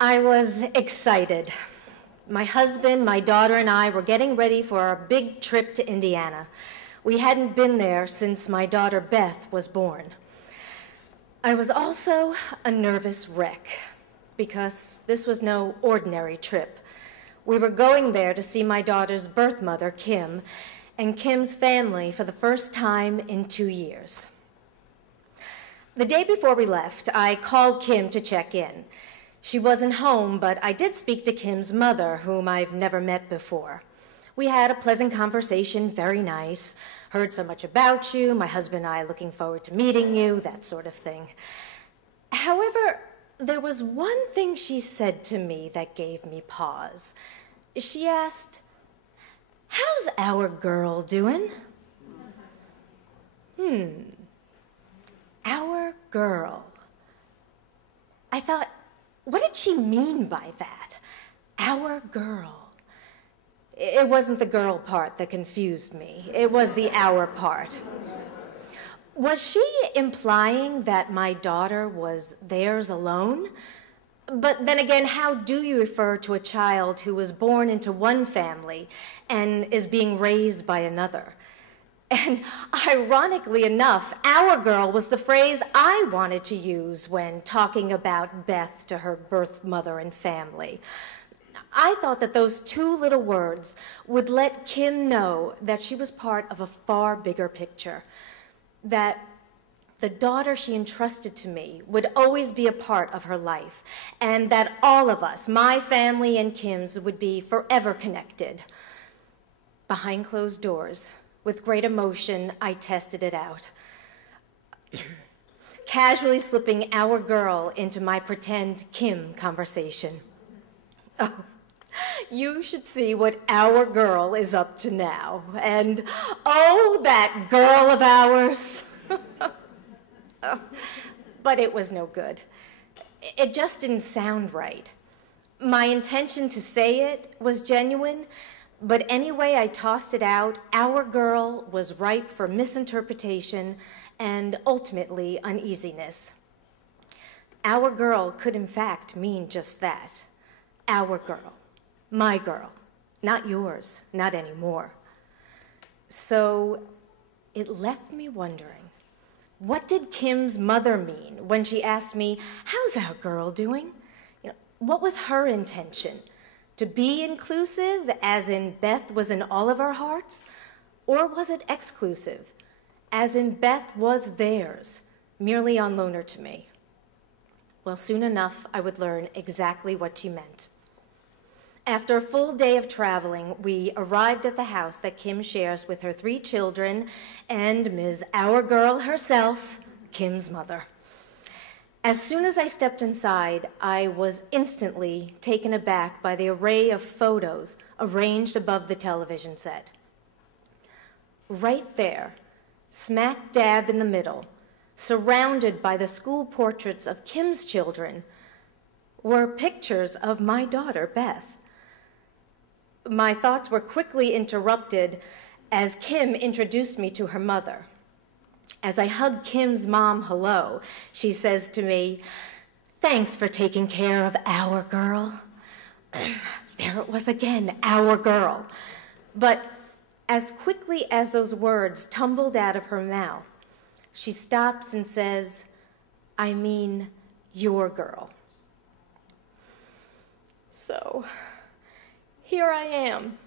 I was excited. My husband, my daughter, and I were getting ready for our big trip to Indiana. We hadn't been there since my daughter Beth was born. I was also a nervous wreck because this was no ordinary trip. We were going there to see my daughter's birth mother, Kim, and Kim's family for the first time in 2 years. The day before we left, I called Kim to check in. She wasn't home, but I did speak to Kim's mother, whom I've never met before. We had a pleasant conversation, very nice. Heard so much about you, my husband and I looking forward to meeting you, that sort of thing. However, there was one thing she said to me that gave me pause. She asked, "How's our girl doing?" Our girl. I thought, what did she mean by that? Our girl. It wasn't the girl part that confused me. It was the our part. Was she implying that my daughter was theirs alone? But then again, how do you refer to a child who was born into one family and is being raised by another? And ironically enough, our girl was the phrase I wanted to use when talking about Beth to her birth mother and family. I thought that those two little words would let Kim know that she was part of a far bigger picture, that the daughter she entrusted to me would always be a part of her life, and that all of us, my family and Kim's, would be forever connected. Behind closed doors, with great emotion, I tested it out, casually slipping our girl into my pretend Kim conversation. Oh, you should see what our girl is up to now. And oh, that girl of ours. Oh, but it was no good. It just didn't sound right. My intention to say it was genuine, but anyway I tossed it out, our girl was ripe for misinterpretation and ultimately uneasiness. Our girl could in fact mean just that. Our girl. My girl. Not yours. Not anymore. So it left me wondering, what did Kim's mother mean when she asked me, "How's our girl doing?" What was her intention? To be inclusive, as in Beth was in all of our hearts? Or was it exclusive, as in Beth was theirs, merely on loaner to me? Well, soon enough, I would learn exactly what she meant. After a full day of traveling, we arrived at the house that Kim shares with her 3 children and Ms. Our Girl herself, Kim's mother. As soon as I stepped inside, I was instantly taken aback by the array of photos arranged above the television set. Right there, smack dab in the middle, surrounded by the school portraits of Kim's children, were pictures of my daughter, Beth. My thoughts were quickly interrupted as Kim introduced me to her mother. As I hugged Kim's mom hello, she says to me, "Thanks for taking care of our girl." There it was again, our girl. But as quickly as those words tumbled out of her mouth, she stops and says, "I mean your girl." So here I am,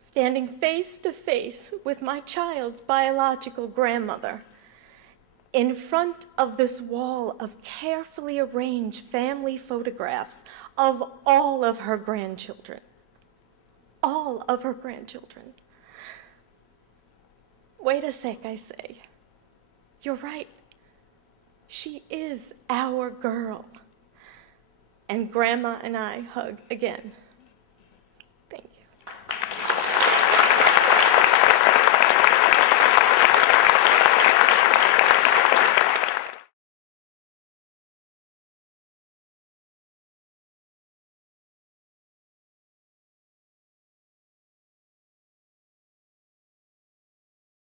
standing face to face with my child's biological grandmother, in front of this wall of carefully arranged family photographs of all of her grandchildren. All of her grandchildren. Wait a sec, I say. You're right. She is our girl. And Grandma and I hug again.